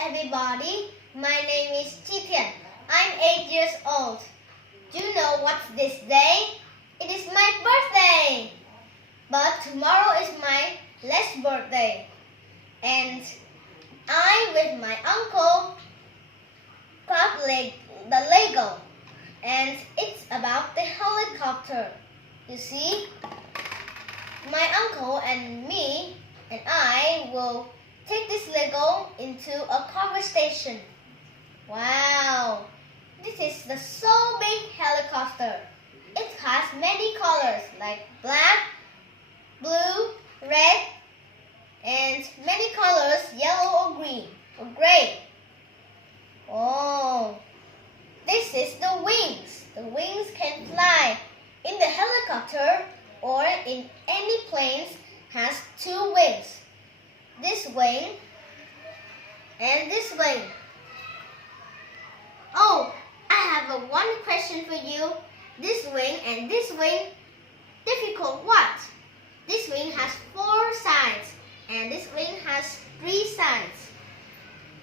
everybody, my name is Chí Thiện. I'm 8 years old. Do you know what's this day? It is my birthday. But tomorrow is my last birthday. And I with my uncle got the Lego. And it's about the helicopter. You see? My uncle and me and I will take this Lego into a cover station. Wow! This is the so big helicopter. It has many colors like black, blue, red, and many colors, yellow or green or gray. Oh! This is the wings. The wings can fly in the helicopter or in any planes has two wings. This wing and this wing. Oh, I have one question for you. This wing and this wing, difficult what? This wing has 4 sides and this wing has 3 sides.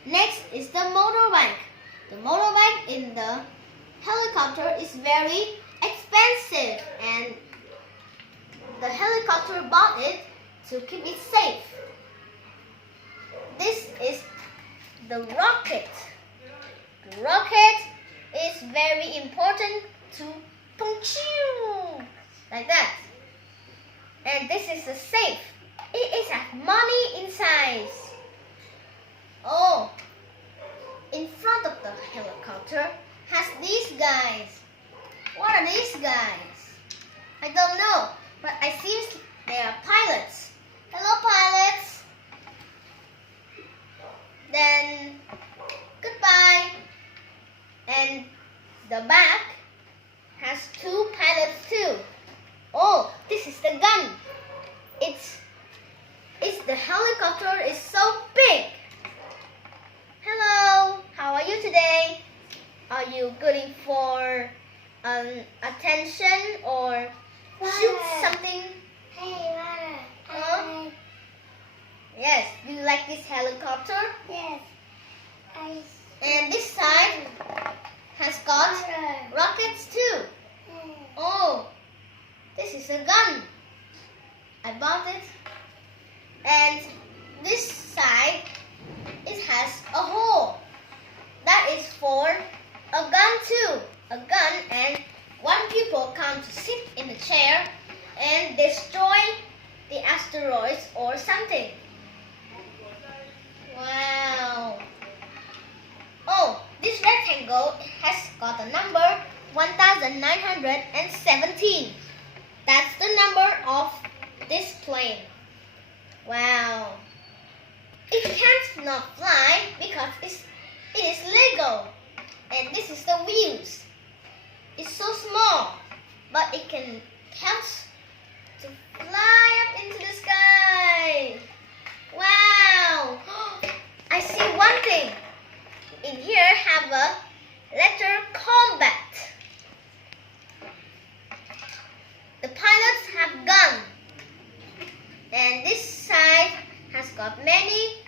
Next is the motorbike. The motorbike in the helicopter is very expensive and the helicopter bought it to keep it safe. This is the rocket. The rocket is very important to like that. And this is the safe. It has money inside. Oh, in front of the helicopter has these guys. What are these guys? I don't know, but I think they are pilots. Hello, pilots. Then, goodbye. And the back has 2 pilots too. Oh, this is the gun. It's the helicopter is so big. Hello, how are you today? Are you going for attention or shoot something? Hey, Mother. Huh? Yes, do you like this helicopter? Yes. And this side has got rockets too. Oh, this is a gun. I bought it. And this side, it has a hole. That is for a gun too. A gun, and one people come to sit in the chair and destroy the asteroids or something. Wow. Oh, this rectangle has got a number 1917. That's the number of this plane. Wow. It can't not fly because it is Lego. And this is the wheels. It's so small, but it can help to fly up into the sky. Wow. I see one thing. In here have a letter combat. The pilots have gun. And this side has got many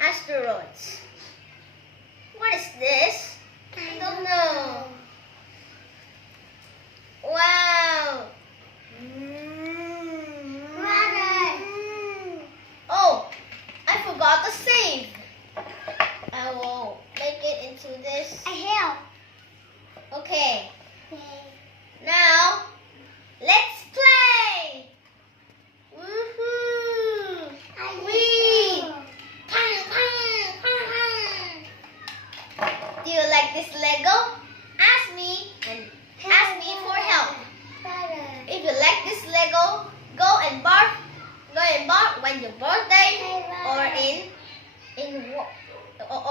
asteroids. What is this? I don't know. Wow. Mother. Oh, I forgot the save. I will make it into this. I help. Okay. Now, let's play. Woohoo! Wee! Pang, pang, pang, pang. Do you like this Lego? Ask me and ask me for help. If you like this Lego, go and bark when your birthday or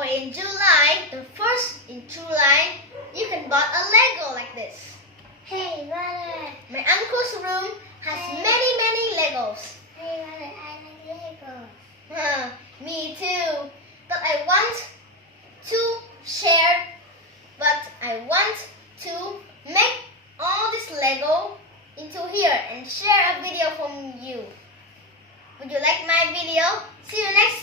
in July, the 1st in July, you can buy a Lego like this. Hey, Mother. My uncle's room has many Legos. Hey, Mother, I like Legos. Huh, me too. But I want to share, but I want to make all this Lego into here and share a video from you. Would you like my video? See you next